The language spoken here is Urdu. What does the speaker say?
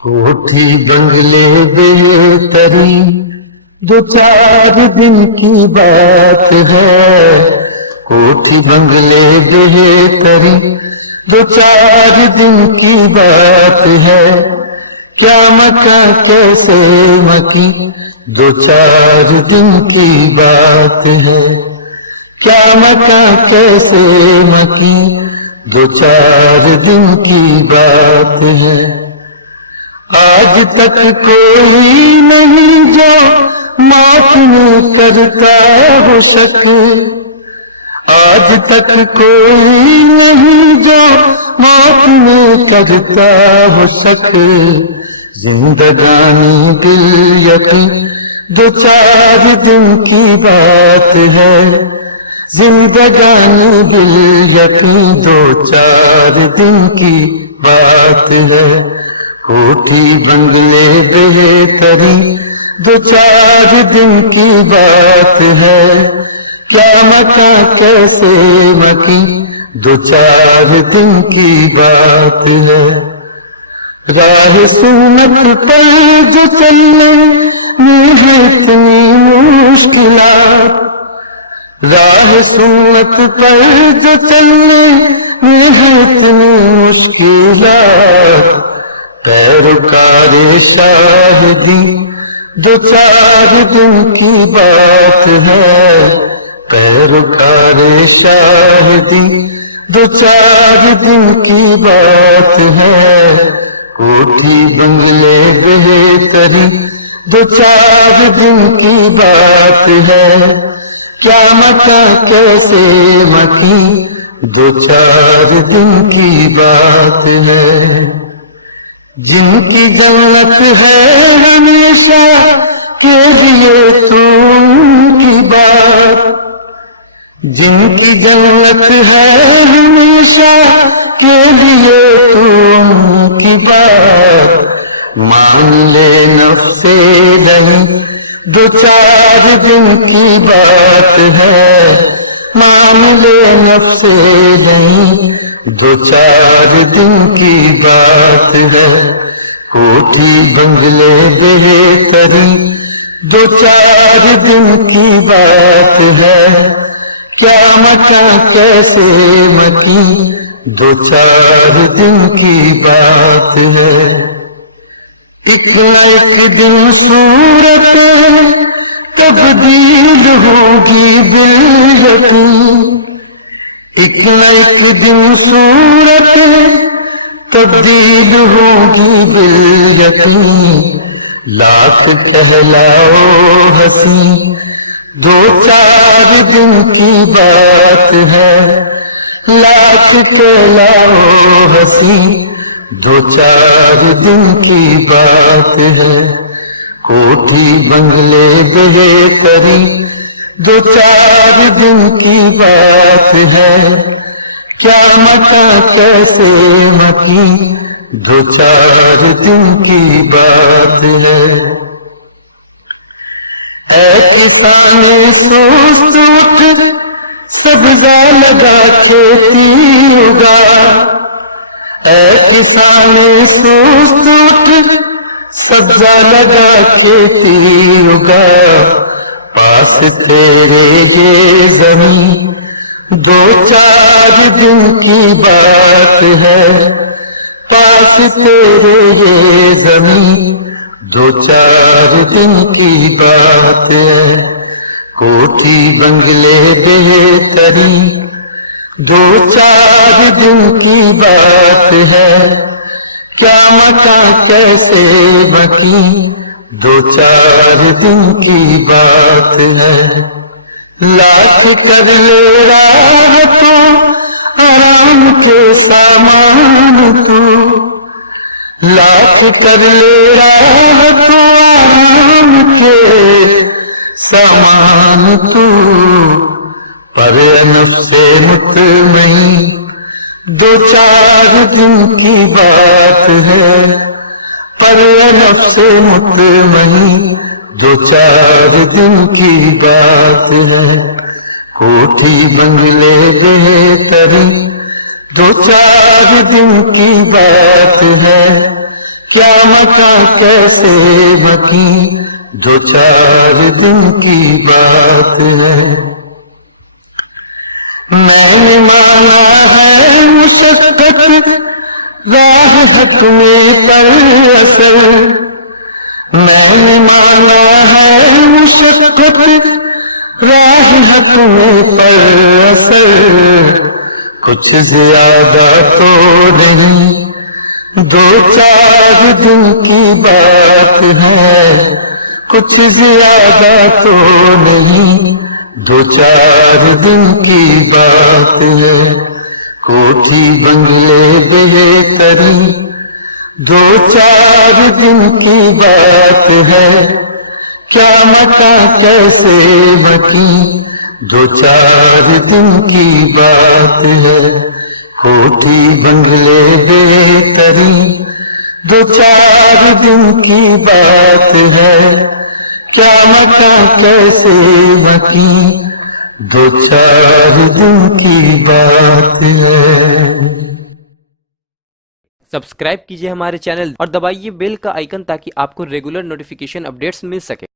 کوٹھی بنگلے بہتری دو چار دن کی بات ہے. کوٹھی بنگلے بہتری دو چار دن کی بات ہے. کیا مکان کیسے مکی دو چار دن کی بات ہے. کیا مکان کیسے مکی دو چار دن کی بات ہے. آج تک کوئی نہیں جو موت میں کرتا ہو شک. آج تک کوئی نہیں جو موت میں کرتا ہو شک. زندگانی دل یقین دو چار دن کی بات ہے. زندگانی دل یقین دو چار دن کی بات ہے. کوٹھی بنگلے بہتری دو چار دن کی بات ہے. کیا مکان کیسے مکی دو چار دن کی بات ہے. راہ سنت پر جو چلنے میں ہے اتنی مشکلات. راہ سنت پر جو چلنے میں ہے اتنی مشکلات. پیروکار شاہدی دو چار دن کی بات ہے. پیروکار شاہدی دو چار دن کی بات ہے. کوٹھی بنگلے بہتری دو چار دن کی بات ہے. کیا مکان کیسے مکی دو چار دن کی بات ہے. جن کی جنت ہے ہمیشہ کے لیے تو ان کی بات. جن کی جنت ہے ہمیشہ کے لیے تو ان کی بات. مان لے نفس نہیں دو چار دن کی بات ہے. مان لے نفس نہیں دو چار دن کی بات ہے. کوٹھی بنگلے بہتری دو چار دن کی بات ہے. کیا مکان کیسے مکی دو چار دن کی بات ہے. ایک نہ ایک دن صورت تبدیل ہوگی بالیقین. ایک نہ ایک دن صورت تبدیل ہوگی بالیقین. لاکھ کہلاؤ حسین دو چار دن کی بات ہے. لاکھ کہلاؤ حسین دو چار دن کی بات ہے. کوٹھی بنگلے بہتری دو چار دن کی بات ہے. کیا مکان کیسے مکی دو چار دن کی بات ہے. اے کسان سوست اٹھ سبزہ لگا کھیتی اگا. اے کسان سوست اٹھ سبزہ لگا کھیتی اگا. پاس تیرے یہ زمین دو چار دن کی بات ہے. پاس تیرے یہ زمین دو چار دن کی بات ہے. کوٹھی بنگلے بہتری دو چار دن کی بات ہے. کیا مکان کیسے مکی دو چار دن کی بات ہے. لاکھ کر لے راہ تو آرام کے سامان تو. لاکھ کر لے راہ تو آرام کے سامان تو. پر نفس مطمئن دو چار دن کی بات ہے. پر نفس مطمئن دو چار دن کی بات ہے. کوٹھی بنگلے بہتری دو چار دن کی بات ہے. کیا مکان کیسے مکی، دو چار دن کی بات ہے۔ میں نے مانا ہے مشقت راہ ہے تمہیں پر اثر، میں نے مانا ہے مشقت راہ ہے تمہیں پر اثر، کچھ زیادہ تو نہیں، دو چار دن کی بات ہے، کچھ زیادہ تو نہیں، دو چار دن کی بات ہے۔ کوٹھی بنگلے بہترین، دو چار دن کی بات ہے، کیا مکان کیسے مکی، دو چار دن کی بات ہے۔ کوٹھی بنگلے بہترین، دو چار دن کی بات ہے، کیا مکان کیسے مکی، دو چار دن کی بات ہے۔ سبسکرائب کیجئے ہمارے چینل اور دبائیے بیل کا آئیکن تاکہ آپ کو ریگولر نوٹیفیکیشن اپڈیٹس مل سکے۔